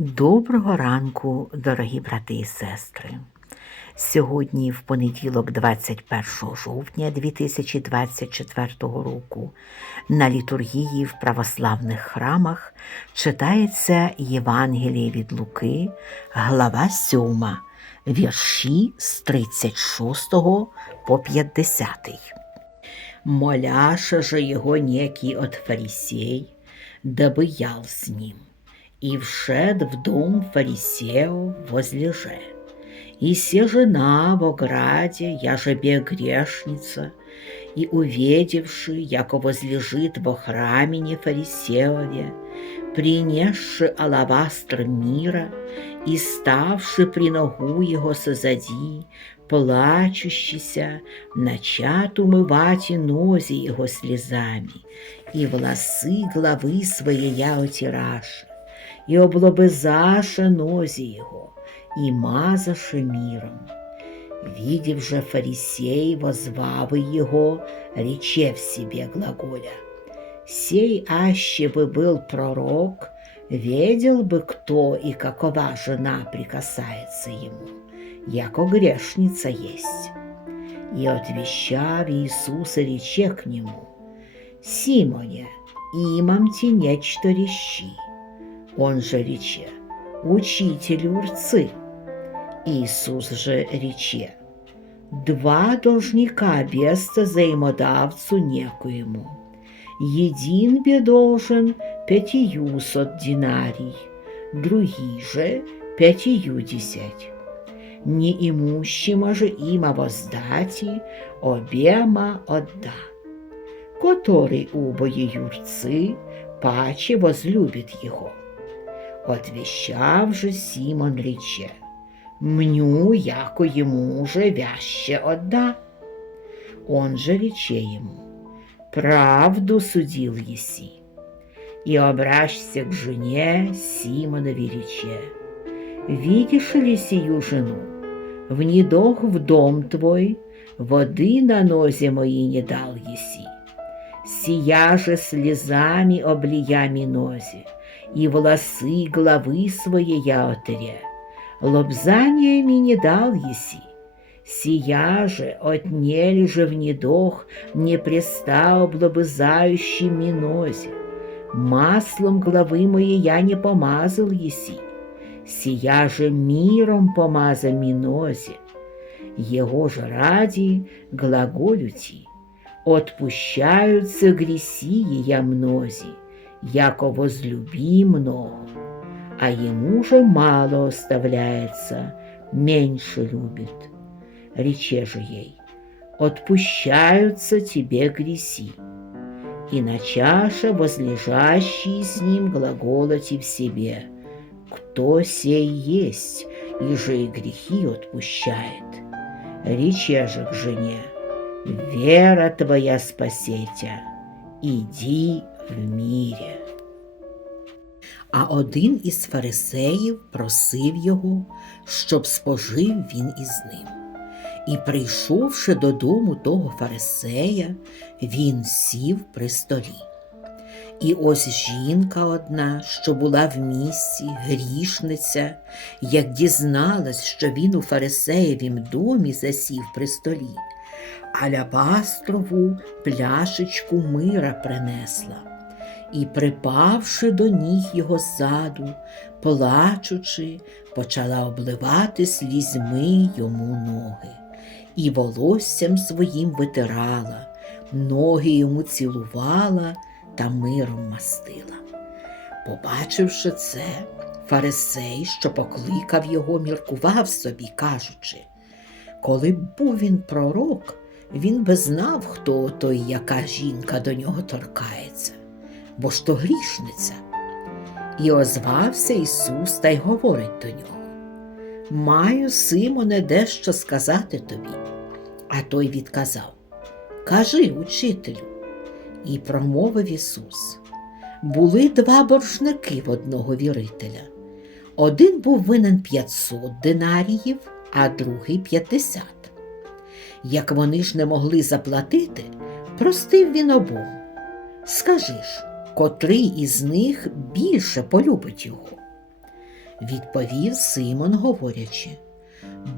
Доброго ранку, дорогі брати і сестри. Сьогодні, в понеділок, 21 жовтня 2024 року, на літургії в православних храмах читається Євангеліє від Луки, глава 7, вірші з 36 по 50. Моляша же его некий от фарисей, дабы ял с ним. И вшед в дом фарисеев возлеже. И се жена в ограде, яжебе грешница, и увидевши, яко возлежит во храмине фарисеове, принесши алавастр мира, и ставши при ногу его созади, плачущийся, начат умывать и нози его слезами, и волосы главы своей отираши, и облобызаша нози его, и мазаше миром. Видев же фарисей возвавы его, рече в себе глаголя. Сей аще бы был пророк, ведел бы, кто и какова жена прикасается ему, яко грешница есть. И отвещав Иисуса рече к нему, Симоне, имам ти нечто рещи. Он же рече, учитель урцы. Иисус же рече, два должника беста взаимодавцу некоему. Един бе должен пятиюсот динарий, другий же пятию десять. Неимущимо же има воздати, обема отда. Который убоє юрцы, паче возлюбит его. Отвещав же Симон рече, мню, яко ему же вяще отда. Он же рече ему, правду судил еси. И обращся к жене Симонови рече, видишь ли сию жену? В недох в дом твой, воды на нозе мои не дал еси. Сия же слезами облия ми нозе, и волосы головы своей я отря. Лобзания ми не дал еси. Сия же отнели же в недох непреста облобызающий ми нозе. Маслом главы моей я не помазал еси. Сия же миром помаза минозе. Его же ради глаголю ти, отпущаются греси я мнози, яко возлюби много, а ему же мало оставляется, меньше любит. Рече же ей, отпущаются тебе греси. И на чаше возлежащий с ним глаголоти в себе, кто сей есть, и же и грехи отпущает. Рече же к жене, вера твоя спасетя, іди в мірі. А один із фарисеїв просив його, щоб спожив він із ним. І, прийшовши додому того фарисея, він сів при столі. І ось жінка одна, що була в місті, грішниця, як дізналась, що він у фарисеєвім домі засів при столі, алябастрову пляшечку мира принесла, і, припавши до ніг його ззаду, плачучи, почала обливати слізьми йому ноги, і волоссям своїм витирала, ноги йому цілувала та миром мастила. Побачивши це, фарисей, що покликав його, міркував собі, кажучи, коли б був він пророк, він би знав, хто той, яка жінка до нього торкається, бо ж то грішниця. І озвався Ісус та й говорить до нього: Маю, Симоне, дещо сказати тобі. А той відказав: Кажи, учителю. І промовив Ісус. Були два боржники в одного вірителя. Один був винен 500 динаріїв, а другий 50. Як вони ж не могли заплатити, простив він обом. Скажи ж, котрий із них більше полюбить його? відповів Симон, говорячи.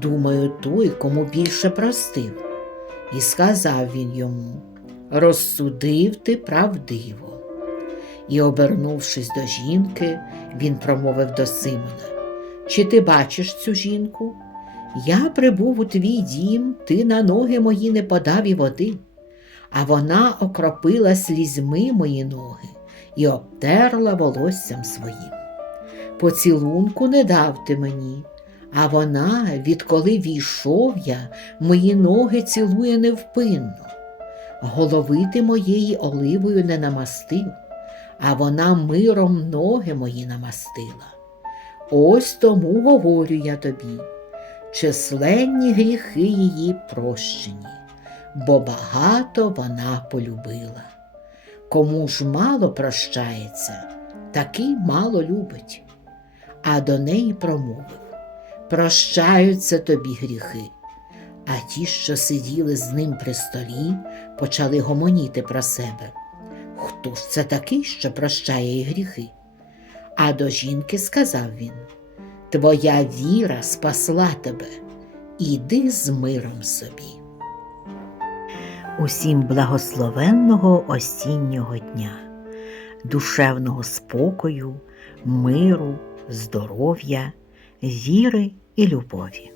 Думаю, той, кому більше простив. І сказав він йому: Розсудив ти правдиво. І, обернувшись до жінки, він промовив до Симона: Чи ти бачиш цю жінку? Я прибув у твій дім, ти на ноги мої не подав і води, а вона окропила слізьми мої ноги і обтерла волоссям своїм. Поцілунку не дав ти мені, а вона, відколи війшов я, мої ноги цілує невпинно. Голови ти моєї оливою не намастив, а вона миром ноги мої намастила. Ось тому говорю я тобі, численні гріхи її прощені, бо багато вона полюбила. Кому ж мало прощається, такий мало любить. А до неї промовив Прощаються тобі гріхи. А ті, що сиділи з ним при столі, почали гомоніти про себе. Хто ж це такий, що прощає їй гріхи? А до жінки сказав він Твоя віра спасла тебе, іди з миром собі. Усім благословенного осіннього дня, душевного спокою, миру, здоров'я, віри і любові.